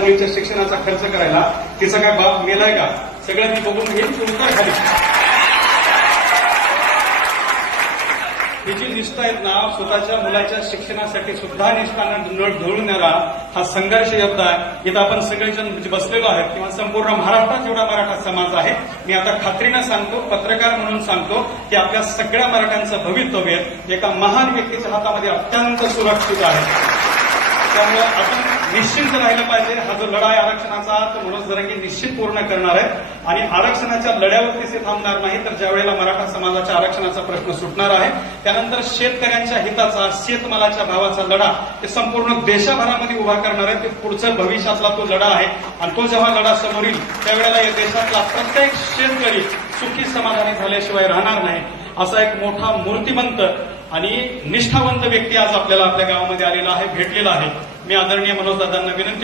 मुलीच्या शिक्षणाचा खर्च करायला तिचा काय बाप मेलाय का? सगळं मी बघून घेईन चुरकार खाली. ही जी निष्ठा आहेत ना स्वतःच्या मुलाच्या शिक्षणासाठी सुद्धा निष्ठानं धुळणारा हा संघर्ष योद्धा आहे. इथं आपण सगळेजण म्हणजे बसलेलो आहेत किंवा संपूर्ण महाराष्ट्रात जेवढा मराठा समाज आहे मी आता खात्रीनं सांगतो पत्रकार म्हणून सांगतो की आपल्या सगळ्या मराठ्यांचं भवितव्य एका महान व्यक्तीच्या हातामध्ये अत्यंत सुरक्षित आहे. त्यामुळे आपण निश्चिंत राहिलं पाहिजे. हा जो लढा आहे आरक्षणाचा तो मनोज दरंगे निश्चित पूर्ण करणार आहे आणि आरक्षणाच्या लढ्यावरती ते थांबणार नाही तर ज्या वेळेला मराठा समाजाच्या आरक्षणाचा प्रश्न सुटणार आहे त्यानंतर शेतकऱ्यांच्या हिताचा शेतमालाच्या भावाचा लढा हे संपूर्ण देशभरामध्ये उभा करणार आहे ते पुढचं भविष्यातला तो लढा आहे. आणि तो जेव्हा लढा समोर येईल त्यावेळेला या देशातला प्रत्येक शेतकरी सुखी समाधानी झाल्याशिवाय राहणार नाही. असा एक मोठा मूर्तिमंत आणि निष्ठावंत व्यक्ती आज आपल्याला आपल्या गावामध्ये आलेला आहे भेटलेला आहे. मी आदरणीय मनोज दादांना विनंती